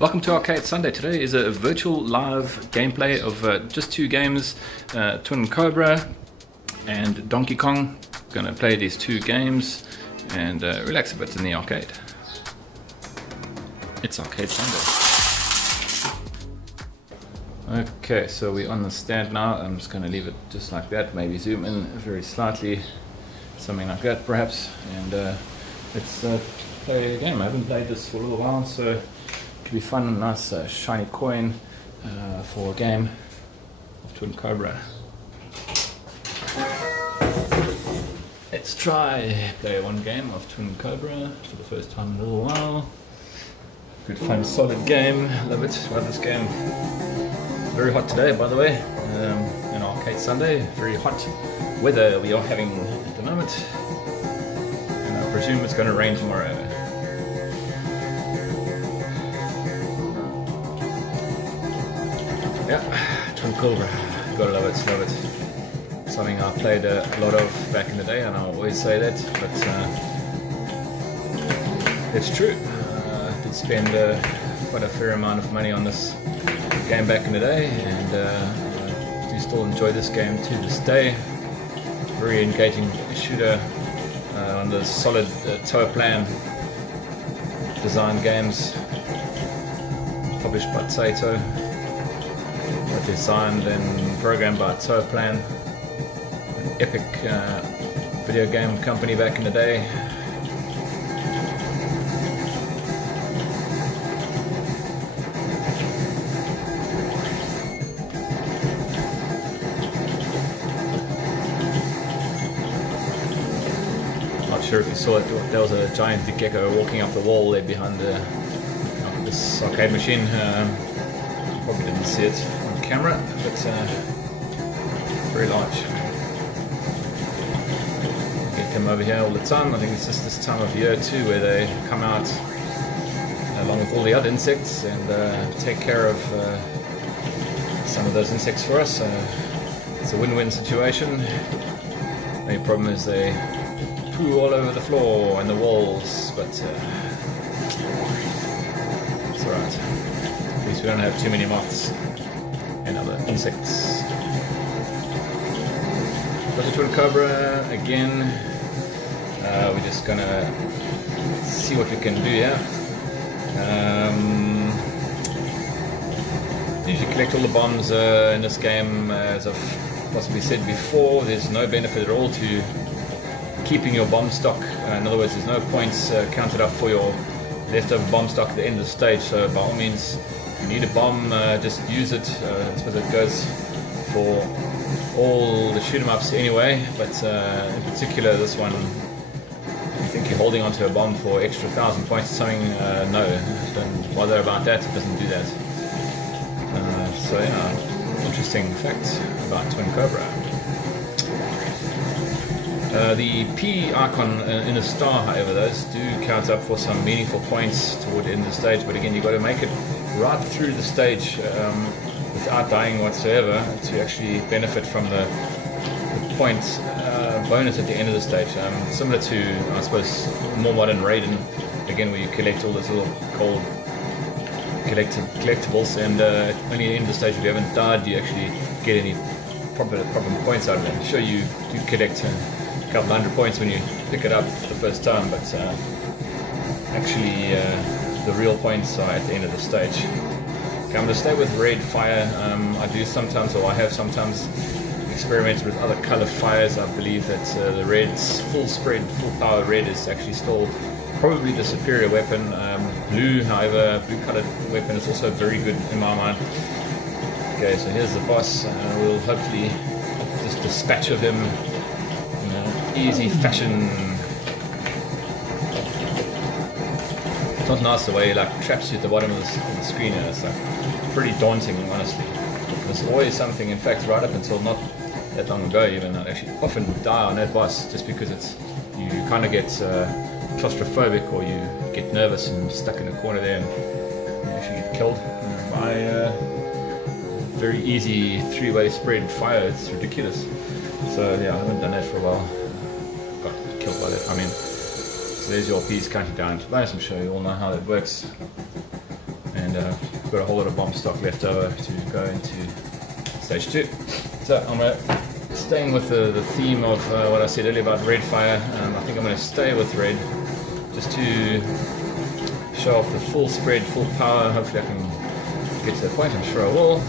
Welcome to Arcade Sunday. Today is a virtual live gameplay of just two games, Twin Cobra and Donkey Kong. Gonna play these two games and relax a bit in the arcade. It's Arcade Sunday. Okay, so we're on the stand now. I'm just gonna leave it just like that, maybe zoom in very slightly, something like that perhaps, and let's play a game. I haven't played this for a little while, so it could be fun. A nice shiny coin for a game of Twin Cobra. Let's try play one game of Twin Cobra for the first time in a little while. Good fun, solid game. Love it. Love this game. Very hot today, by the way. In Arcade Sunday, very hot weather we are having at the moment, and I presume it's going to rain tomorrow. Yeah, Twin Cobra, gotta love it, love it. Something I played a lot of back in the day, and I always say that, but it's true. I did spend quite a fair amount of money on this game back in the day, and do still enjoy this game to this day. Very engaging shooter on the solid tower plan design games, published by Taito. Designed and programmed by Plan, an epic video game company back in the day. Not sure if you saw it, there was a giant gecko walking up the wall there behind this arcade machine. Probably didn't see it camera, but very large. Get them over here all the time. I think it's just this time of year too where they come out along with all the other insects and take care of some of those insects for us. It's a win-win situation. The only problem is they poo all over the floor and the walls, but it's alright. At least we don't have too many moths and other insects. Got the Twin Cobra again. We're just gonna see what we can do here. Usually collect all the bombs in this game. As I've possibly said before, there's no benefit at all to keeping your bomb stock. In other words, there's no points counted up for your leftover bomb stock at the end of the stage, so by all means, if you need a bomb, just use it. I suppose it goes for all the shoot 'em ups anyway, but in particular this one, if you think you're holding onto a bomb for extra 1,000 points or something, no, don't bother about that, it doesn't do that. So yeah, interesting fact about Twin Cobra. The P icon in a star, however, those do count up for some meaningful points toward the end of the stage, but again, you've got to make it right through the stage without dying whatsoever to actually benefit from the point bonus at the end of the stage. Similar to, I suppose, more modern Raiden, again, where you collect all those little gold collectibles, and only at the end of the stage, if you haven't died, do you actually get any proper points out of it. Sure, you do collect a couple hundred points when you pick it up for the first time, but actually the real points are at the end of the stage. Okay, I'm going to stay with red fire. I do sometimes, or I have sometimes experimented with other color fires. I believe that the red's full spread, full power red is actually still probably the superior weapon. Blue, however, blue colored weapon is also very good in my mind. Okay, so here's the boss. We'll hopefully just dispatch of him in an easy fashion. It's not nice the way he like traps you at the bottom of the screen, and it's like pretty daunting, honestly. There's always something, in fact, right up until not that long ago even, I'd actually often die on that boss just because you kind of get claustrophobic, or you get nervous and stuck in a corner there and you actually get killed by very easy three-way spread fire. It's ridiculous. So yeah, I haven't done that for a while. Got killed by that. I mean, so there's your P's counting down. But I'm sure you all know how that works. and I've got a whole lot of bomb stock left over to go into stage 2. So I'm staying with the theme of what I said earlier about red fire. I think I'm going to stay with red just to show off the full spread, full power. Hopefully I can get to that point, I'm sure I will.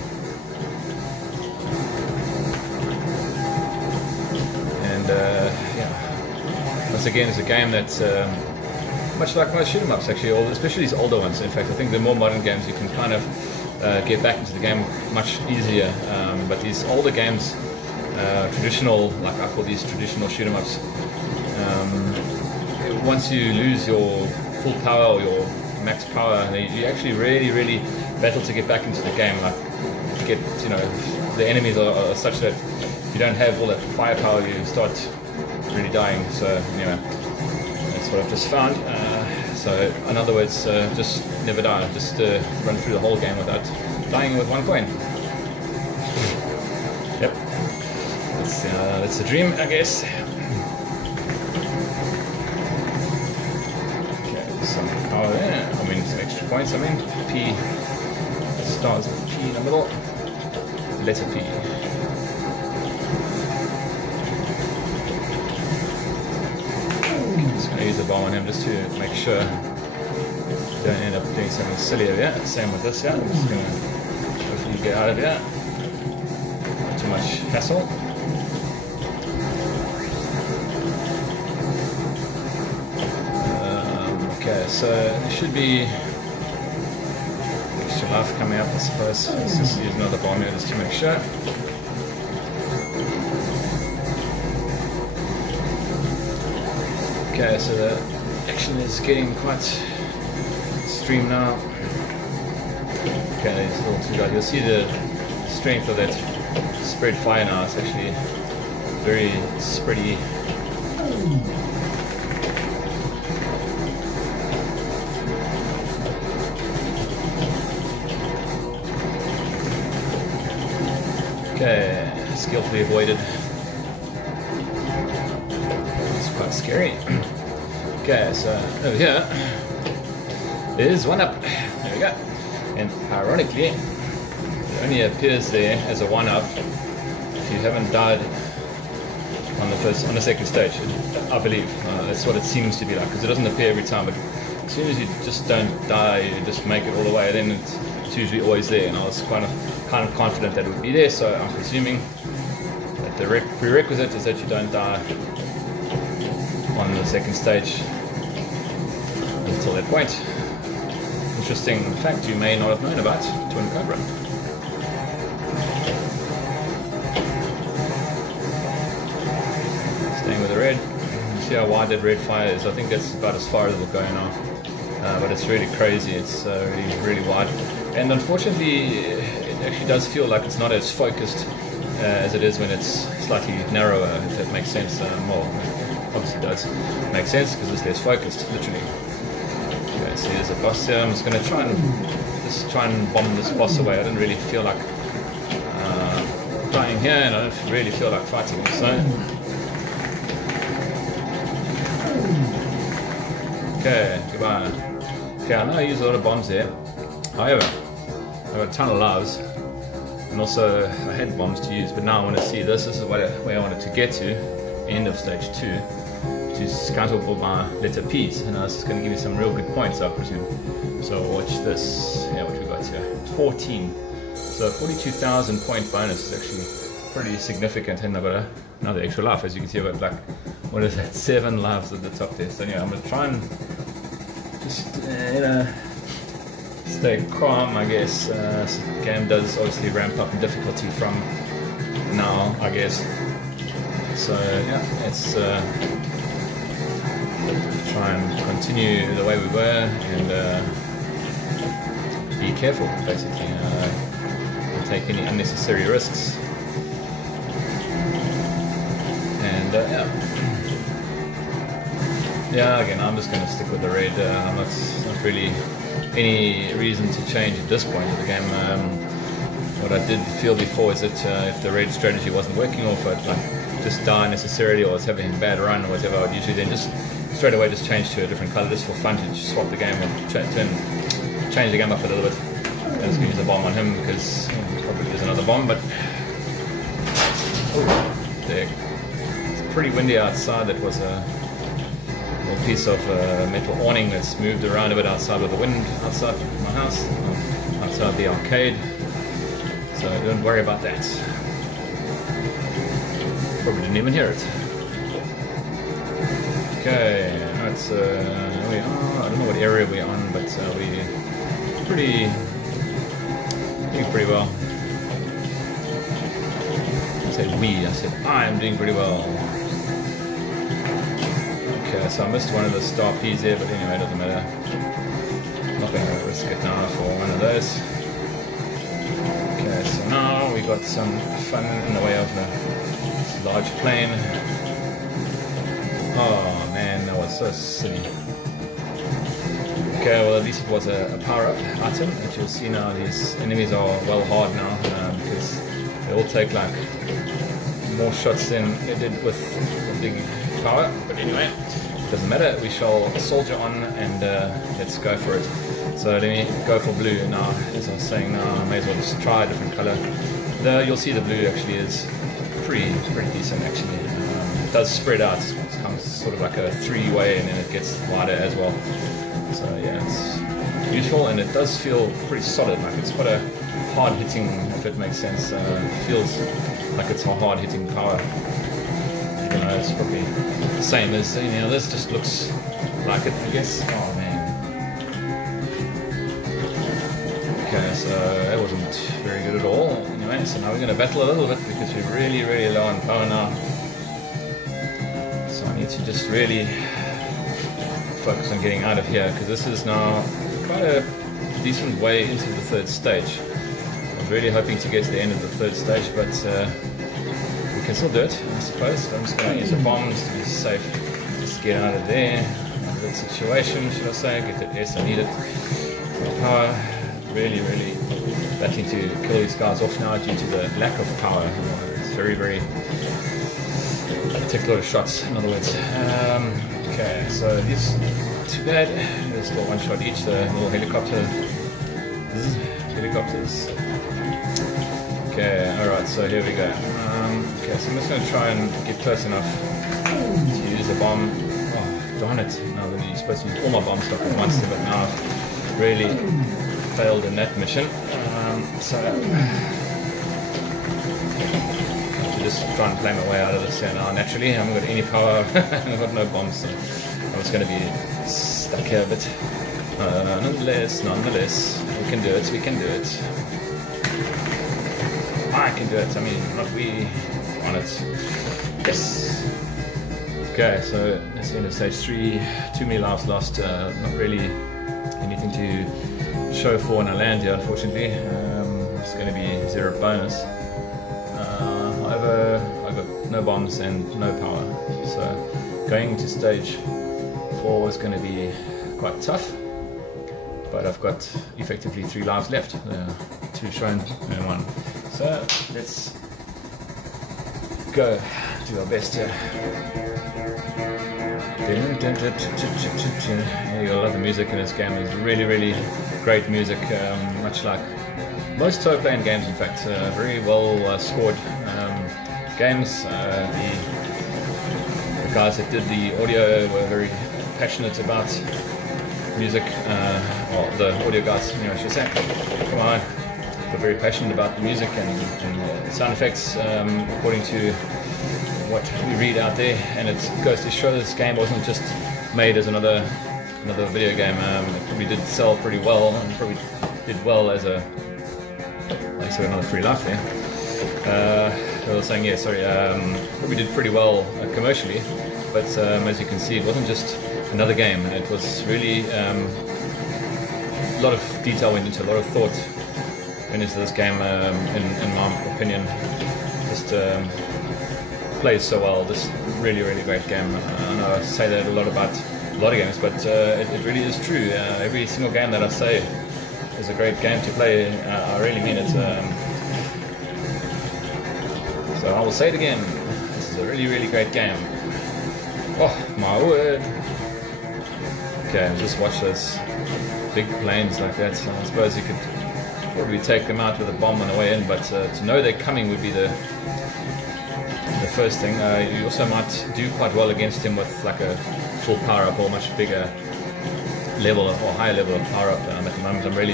And yeah, once again it's a game that's much like most shoot 'em ups actually, especially these older ones. In fact, I think the more modern games you can kind of get back into the game much easier, but these older games, traditional, like I call these traditional shoot 'em ups, once you lose your full power or your max power, you actually really battle to get back into the game. Like, the enemies are such that if you don't have all that firepower, you start really dying. So anyway, that's what I've just found. So in other words, just never die. Just run through the whole game without dying with 1 coin. Yep, that's the dream, I guess. Okay, some power there. I mean, some extra points. I mean, P starts with P in the middle. Letter P. Just going to use a bomb on him just to make sure don't end up doing something silly over here. Same with this, yeah. I'm just going to hopefully get out of here. Not too much hassle. Okay, so there should be extra life coming up, I suppose. Let's just use another bomb here just to make sure. Okay, so the action is getting quite extreme now. Okay, these little two guys. You'll see the strength of that spread fire now. It's actually very spready. Okay, skillfully avoided. It's quite scary. Okay, so over here is 1-up. There we go. And ironically, it only appears there as a 1-up if you haven't died on the second stage, I believe. That's what it seems to be like, because it doesn't appear every time. But as soon as you just don't die, you just make it all the way, then it's usually always there. And I was kind of confident that it would be there, so I'm presuming that the prerequisite is that you don't die on the second stage until that point. Interesting fact you may not have known about Twin Cobra. Staying with the red. You see how wide that red fire is? I think that's about as far as it'll go now. But it's really crazy. It's really wide. And unfortunately, it actually does feel like it's not as focused as it is when it's slightly narrower, if that makes sense. Well, obviously it does make sense because it's less focused, literally. Okay, so here's a boss here. I'm just going to try and bomb this boss away. I don't really feel like dying here, and I don't really feel like fighting. So, okay, goodbye. Okay, I know I use a lot of bombs here. However, I've got a ton of lives, and also I had bombs to use, but now I want to see this. This is where I wanted to get to, end of stage 2, to counter all my letter P's, and this is going to give me some real good points, I presume. So watch this. Yeah, what we got here? 14. So 42,000 point bonus is actually pretty significant, and I've got another extra life. As you can see, I've got like, what is that, 7 lives at the top there. So anyway, I'm going to try and just, stay calm, I guess. So the game does obviously ramp up in difficulty from now, I guess. So yeah, let's try and continue the way we were and be careful, basically. Don't take any unnecessary risks. And yeah, again, I'm just going to stick with the red. I'm not really any reason to change at this point of the game. What I did feel before is that if the red strategy wasn't working, or if I'd like just die necessarily, or I was having a bad run or whatever, I would usually then just straight away just change to a different color just for fun, to swap the game and change the game up a little bit. I'm just going to use a bomb on him because probably there's another bomb, but there. It's pretty windy outside. That was a little piece of metal awning that's moved around a bit outside with the wind outside my house, outside the arcade. So don't worry about that. Probably didn't even hear it. Okay, that's we are. I don't know what area we're on, but we're doing pretty well. I said we. I said I'm doing pretty well. Okay, so I missed one of the star P's there, but anyway, it doesn't matter. I'm not going to risk it now for one of those. Okay, so now we got some fun in the way of this large plane. Oh man, that was so silly. Okay, well at least it was a power-up item, and you'll see now these enemies are well hard now because they all take like more shots than they did with the big power. But anyway, it doesn't matter. We shall soldier on and let's go for it. So let me go for blue now. As I was saying, now I may as well just try a different color. You'll see the blue actually is pretty decent actually. It does spread out. It comes sort of like a three-way, and then it gets wider as well. So yeah, it's useful, and it does feel pretty solid. Like it's quite a hard-hitting, if it makes sense. It feels like it's a hard-hitting power. Even though it's probably the same as this. Just looks like it, I guess. Oh man. Okay, so that wasn't very good at all. Anyway, so now we're going to battle a little bit because we're really low on power now. So I need to just really focus on getting out of here, because this is now quite a decent way into the third stage. I was really hoping to get to the end of the third stage, but we can still do it, I suppose. I'm just going to use the bombs to be safe. Just get out of there. Out of that situation, should I say. Get that S, I need it. Power. Really battling to kill these guys off now due to the lack of power. It's very it takes a lot of shots, in other words. Okay, so these not too bad. There's still one shot each. The little helicopters. Okay, alright, so here we go. Okay, so I'm just going to try and get close enough to use the bomb. Oh, darn it. No, you're supposed to use all my bomb stock at once, but now I've really failed in that mission. So I have to just try and play my way out of this here now. Naturally, I haven't got any power. I've got no bombs, so I'm just going to be stuck here a bit. Nonetheless, we can do it. I can do it. I mean, not we on it. Yes. Okay, so that's the end of stage 3. Too many lives lost. Not really anything to show for when I land here, unfortunately. It's going to be 0 bonus. However, I've got no bombs and no power. So going to stage 4 is going to be quite tough. But I've got effectively 3 lives left. 2 shown and 1. So let's go, do our best here. I love the music in this game. It's really great music, much like most toe-playing games, in fact. Very well scored games. The guys that did the audio were very passionate about music. Well, the audio guys, I should say. Come on. They're very passionate about the music and sound effects, according to what we read out there, and it goes to show this game wasn't just made as another video game. It probably did sell pretty well, and probably did well as a, like I said, another free life there. I was saying, yeah, sorry, probably did pretty well commercially, but as you can see, it wasn't just another game. It was really a lot of detail went into, a lot of thought went into this game, in my opinion. Just plays so well. This really great game. I know I say that a lot about a lot of games, but it really is true. Every single game that I say is a great game to play. I really mean it. So I will say it again. This is a really great game. Oh my word! Okay, just watch those big planes like that. So I suppose you could probably take them out with a bomb on the way in, but to know they're coming would be the first thing. You also might do quite well against him with like a full power-up or much bigger level or higher level of power-up. At the moment I'm really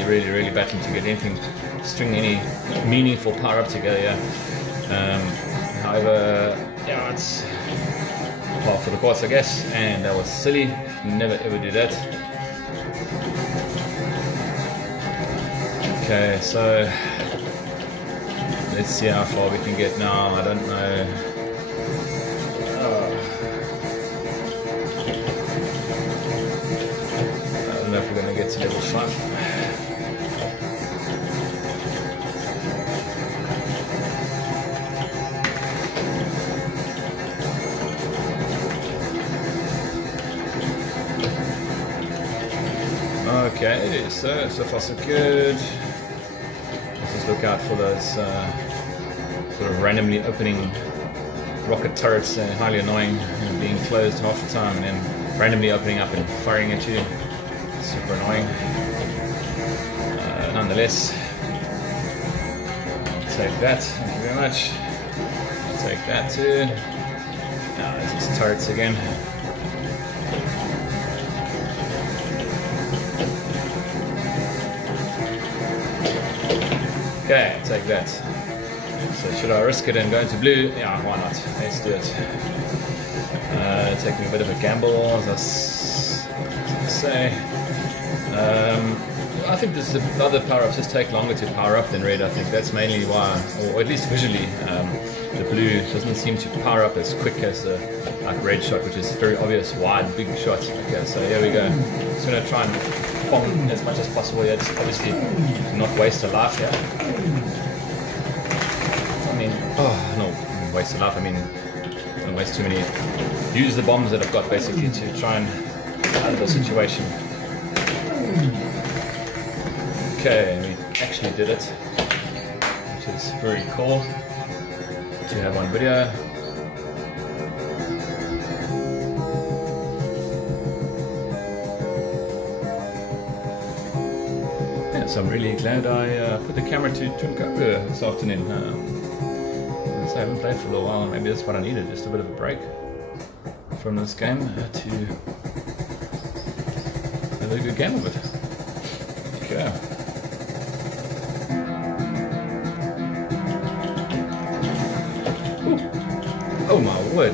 battling to get anything, string any meaningful power-up together. However, yeah, it's par for the course, I guess, and that was silly. Never ever do that. Okay, so let's see how far we can get now. I don't know. I don't know if we're going to get to level 5. Okay, so far so good. Let's just look out for those sort of randomly opening rocket turrets, highly annoying, being closed half the time and then randomly opening up and firing at you. Super annoying. Nonetheless, take that, thank you very much. Take that too. Now there's these turrets again. Okay, take that. So should I risk it and go into blue? Yeah, why not? Let's do it. Taking a bit of a gamble, as I say. I think the other power-ups just take longer to power up than red. I think that's mainly why, or at least visually, the blue doesn't seem to power up as quick as the red shot, which is very obvious, wide, big shot. Okay, so here we go. Just going to try and bomb as much as possible here, just obviously not waste a life here. I mean, no, waste a life, I mean, don't waste too many. Use the bombs that I've got basically to try and get out of the situation. Okay, we actually did it, which is very cool to have on video. So I'm really glad I put the camera to Twin Cobra this afternoon. I haven't played for a little while, and maybe that's what I needed, just a bit of a break from this game to have a good game of it. Okay. Ooh. Oh my word!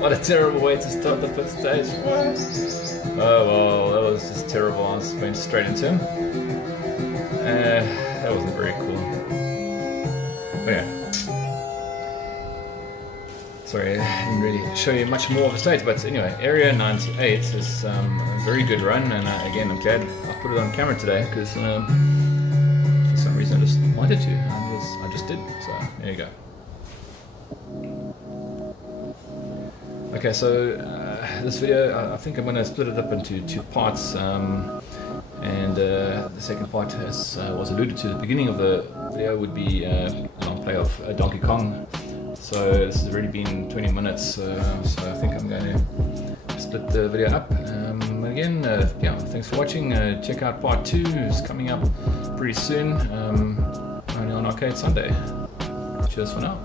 What a terrible way to start the first stage. What? Oh well, that was just terrible. I was going straight into him. That wasn't very cool. But yeah. Sorry, I didn't really show you much more of the stage, but anyway, Area 98 is a very good run, and again, I'm glad I put it on camera today, because for some reason I just wanted to, I just did, so there you go. Okay, so this video, I think I'm going to split it up into 2 parts, and the second part, as was alluded to at the beginning of the video, would be a long play of Donkey Kong. So this has already been 20 minutes, so I think I'm going to split the video up. Again, yeah, thanks for watching. Check out part 2, it's coming up pretty soon, only on Arcade Sunday. Cheers for now.